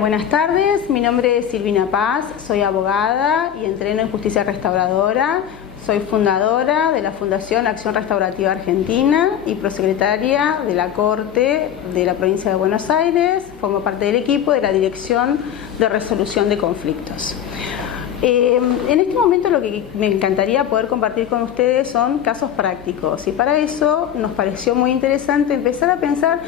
Buenas tardes, mi nombre es Silvina Paz, soy abogada y entreno en justicia restauradora. Soy fundadora de la Fundación Acción Restaurativa Argentina y prosecretaria de la Corte de la Provincia de Buenos Aires. Formo parte del equipo de la Dirección de Resolución de Conflictos. En este momento lo que me encantaría poder compartir con ustedes son casos prácticos, y para eso nos pareció muy interesante empezar a pensar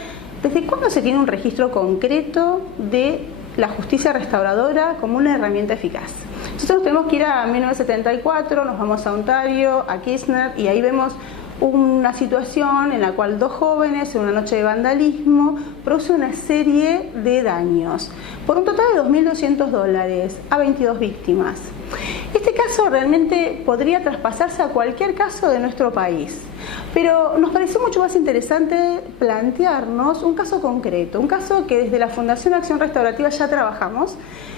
desde cuándo se tiene un registro concreto de la justicia restauradora como una herramienta eficaz. Nosotros tenemos que ir a 1974, nos vamos a Ontario, a Kirchner, y ahí vemos una situación en la cual dos jóvenes en una noche de vandalismo producen una serie de daños por un total de $2.200 a 22 víctimas. Este caso realmente podría traspasarse a cualquier caso de nuestro país, pero nos pareció mucho más interesante plantearnos un caso concreto, un caso que desde la Fundación Acción Restaurativa ya trabajamos,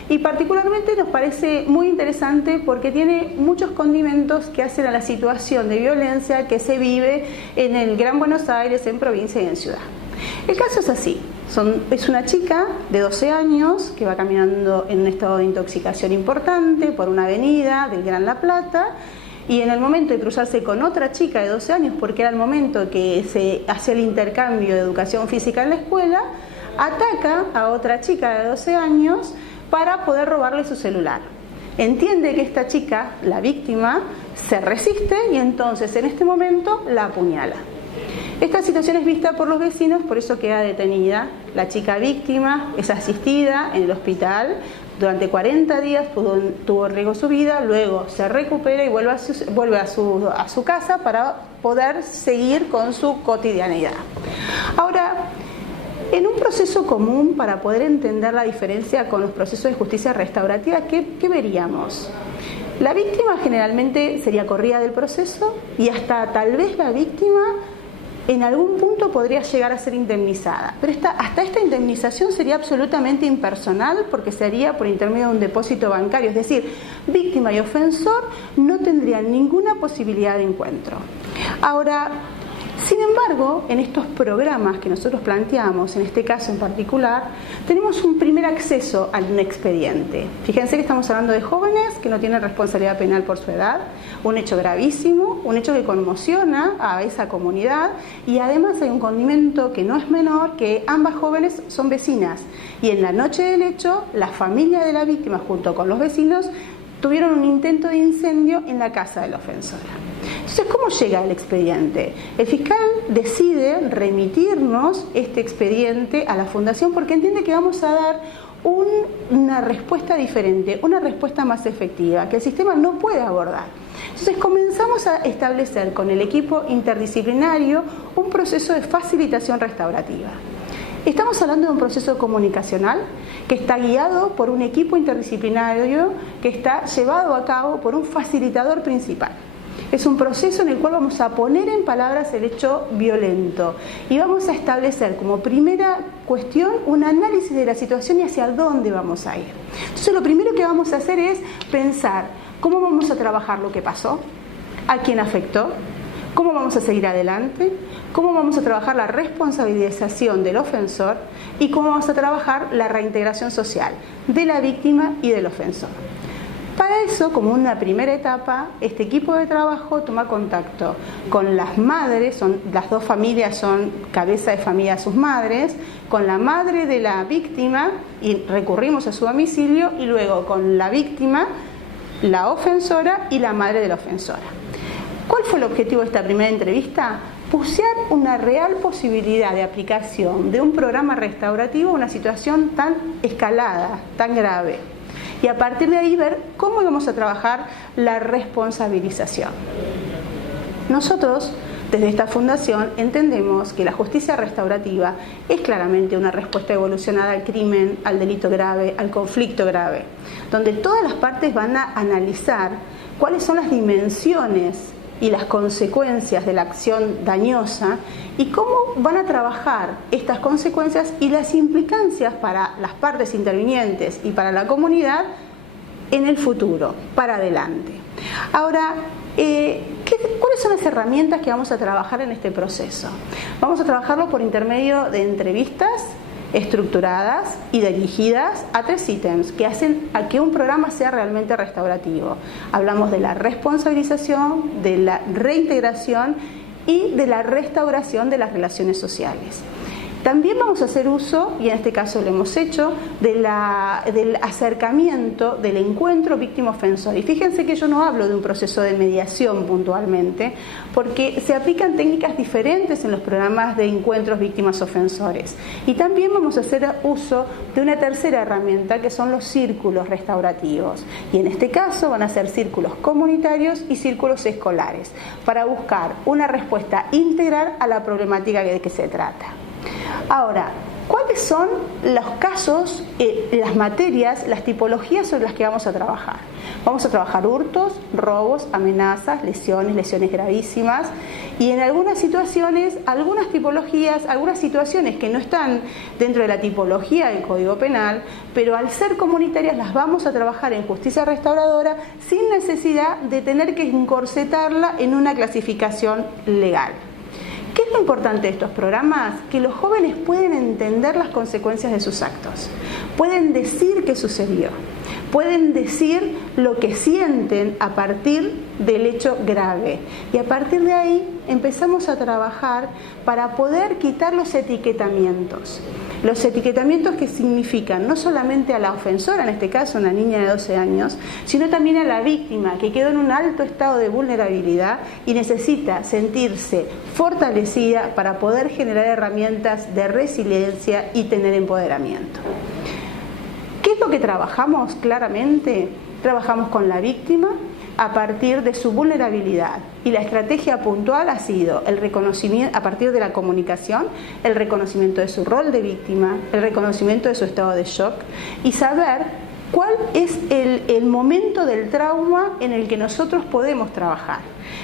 y particularmente nos parece muy interesante porque tiene muchos condimentos que hacen a la situación de violencia que se vive en el Gran Buenos Aires, en provincia y en ciudad. El caso es así. Es una chica de 12 años que va caminando en un estado de intoxicación importante por una avenida del Gran La Plata, y en el momento de cruzarse con otra chica de 12 años, porque era el momento que se hacía el intercambio de educación física en la escuela, ataca a otra chica de 12 años para poder robarle su celular. Entiende que esta chica, la víctima, se resiste y entonces en este momento la apuñala. Esta situación es vista por los vecinos, por eso queda detenida. La chica víctima es asistida en el hospital. Durante 40 días tuvo en riesgo su vida, luego se recupera y vuelve a su casa para poder seguir con su cotidianidad. Ahora, en un proceso común, para poder entender la diferencia con los procesos de justicia restaurativa, ¿qué veríamos? La víctima generalmente sería corrida del proceso y hasta tal vez la víctima en algún punto podría llegar a ser indemnizada, pero hasta esta indemnización sería absolutamente impersonal porque se haría por intermedio de un depósito bancario, es decir, víctima y ofensor no tendrían ninguna posibilidad de encuentro. Ahora, sin embargo, en estos programas que nosotros planteamos, en este caso en particular, tenemos un primer acceso a un expediente. Fíjense que estamos hablando de jóvenes que no tienen responsabilidad penal por su edad, un hecho gravísimo, un hecho que conmociona a esa comunidad, y además hay un condimento que no es menor, que ambas jóvenes son vecinas, y en la noche del hecho, la familia de la víctima junto con los vecinos tuvieron un intento de incendio en la casa de la ofensora. Entonces, ¿cómo llega el expediente? El fiscal decide remitirnos este expediente a la Fundación porque entiende que vamos a dar una respuesta diferente, una respuesta más efectiva, que el sistema no puede abordar. Entonces comenzamos a establecer con el equipo interdisciplinario un proceso de facilitación restaurativa. Estamos hablando de un proceso comunicacional que está guiado por un equipo interdisciplinario que está llevado a cabo por un facilitador principal. Es un proceso en el cual vamos a poner en palabras el hecho violento y vamos a establecer como primera cuestión un análisis de la situación y hacia dónde vamos a ir. Entonces, lo primero que vamos a hacer es pensar cómo vamos a trabajar lo que pasó, a quién afectó, cómo vamos a seguir adelante, cómo vamos a trabajar la responsabilización del ofensor y cómo vamos a trabajar la reintegración social de la víctima y del ofensor. Para eso, como una primera etapa, este equipo de trabajo toma contacto con las madres, las dos familias son cabeza de familia sus madres, con la madre de la víctima y recurrimos a su domicilio, y luego con la víctima, la ofensora y la madre de la ofensora. ¿Cuál fue el objetivo de esta primera entrevista? Bucear una real posibilidad de aplicación de un programa restaurativo a una situación tan escalada, tan grave. Y a partir de ahí ver cómo vamos a trabajar la responsabilización. Nosotros, desde esta fundación, entendemos que la justicia restaurativa es claramente una respuesta evolucionada al crimen, al delito grave, al conflicto grave, donde todas las partes van a analizar cuáles son las dimensiones y las consecuencias de la acción dañosa y cómo van a trabajar estas consecuencias y las implicancias para las partes intervinientes y para la comunidad en el futuro, para adelante. Ahora, ¿cuáles son las herramientas que vamos a trabajar en este proceso? Vamos a trabajarlo por intermedio de entrevistas estructuradas y dirigidas a 3 ítems que hacen a que un programa sea realmente restaurativo. Hablamos de la responsabilización, de la reintegración y de la restauración de las relaciones sociales. También vamos a hacer uso, y en este caso lo hemos hecho, del acercamiento, del encuentro víctima-ofensor. Y fíjense que yo no hablo de un proceso de mediación puntualmente, porque se aplican técnicas diferentes en los programas de encuentros víctimas-ofensores. Y también vamos a hacer uso de una tercera herramienta, que son los círculos restaurativos. Y en este caso van a ser círculos comunitarios y círculos escolares, para buscar una respuesta integral a la problemática de que se trata. Ahora, ¿cuáles son los casos, las materias, las tipologías sobre las que vamos a trabajar? Vamos a trabajar hurtos, robos, amenazas, lesiones gravísimas, y en algunas situaciones, algunas tipologías, algunas situaciones que no están dentro de la tipología del Código Penal, pero al ser comunitarias las vamos a trabajar en justicia restauradora sin necesidad de tener que encorsetarla en una clasificación legal. ¿Qué es lo importante de estos programas? Que los jóvenes pueden entender las consecuencias de sus actos, pueden decir qué sucedió, pueden decir lo que sienten a partir del hecho grave, y a partir de ahí empezamos a trabajar para poder quitar los etiquetamientos que significan no solamente a la ofensora, en este caso una niña de 12 años, sino también a la víctima, que quedó en un alto estado de vulnerabilidad y necesita sentirse fortalecida para poder generar herramientas de resiliencia y tener empoderamiento. ¿Qué es lo que trabajamos claramente? Trabajamos con la víctima a partir de su vulnerabilidad, y la estrategia puntual ha sido el reconocimiento, a partir de la comunicación, el reconocimiento de su rol de víctima, el reconocimiento de su estado de shock, y saber cuál es el momento del trauma en el que nosotros podemos trabajar.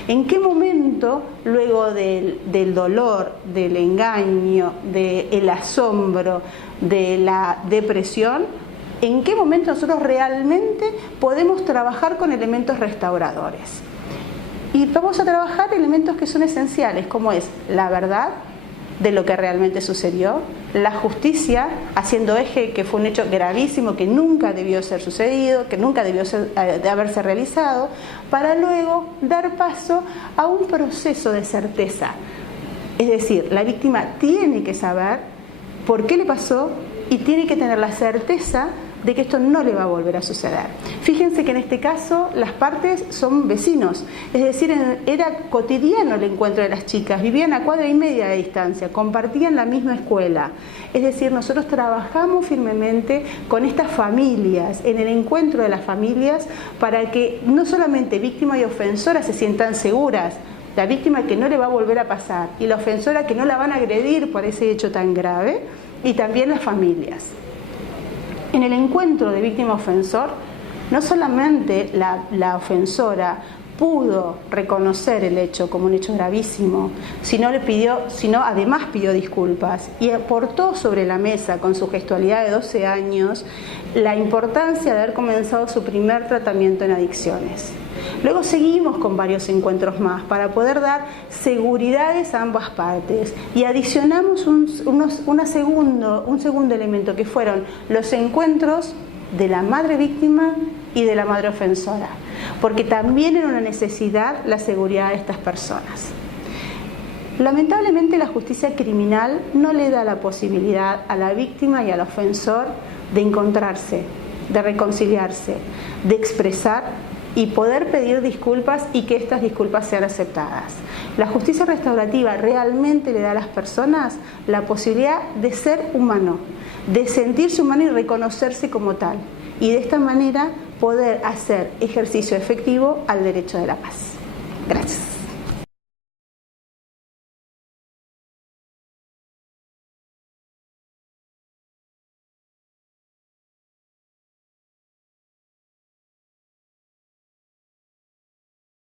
En qué momento, luego del dolor, del engaño, del asombro, de la depresión, en qué momento nosotros realmente podemos trabajar con elementos restauradores. Y vamos a trabajar elementos que son esenciales, como es la verdad de lo que realmente sucedió, la justicia haciendo eje que fue un hecho gravísimo que nunca debió ser sucedido, que nunca debió de haberse realizado, para luego dar paso a un proceso de certeza. Es decir, la víctima tiene que saber por qué le pasó y tiene que tener la certeza de que esto no le va a volver a suceder. Fíjense que en este caso las partes son vecinos, es decir, era cotidiano el encuentro de las chicas, vivían a 1,5 cuadras de distancia, compartían la misma escuela. Es decir, nosotros trabajamos firmemente con estas familias, en el encuentro de las familias, para que no solamente víctima y ofensora se sientan seguras, la víctima que no le va a volver a pasar y la ofensora que no la van a agredir por ese hecho tan grave, y también las familias. En el encuentro de víctima-ofensor, no solamente la ofensora pudo reconocer el hecho como un hecho gravísimo, sino además pidió disculpas y aportó sobre la mesa, con su gestualidad de 12 años, la importancia de haber comenzado su primer tratamiento en adicciones. Luego seguimos con varios encuentros más para poder dar seguridades a ambas partes, y adicionamos un segundo elemento, que fueron los encuentros de la madre víctima y de la madre ofensora, porque también era una necesidad la seguridad de estas personas. Lamentablemente la justicia criminal no le da la posibilidad a la víctima y al ofensor de encontrarse, de reconciliarse, de expresar y poder pedir disculpas y que estas disculpas sean aceptadas. La justicia restaurativa realmente le da a las personas la posibilidad de ser humano, de sentirse humano y reconocerse como tal, y de esta manera poder hacer ejercicio efectivo al derecho de la paz. Gracias.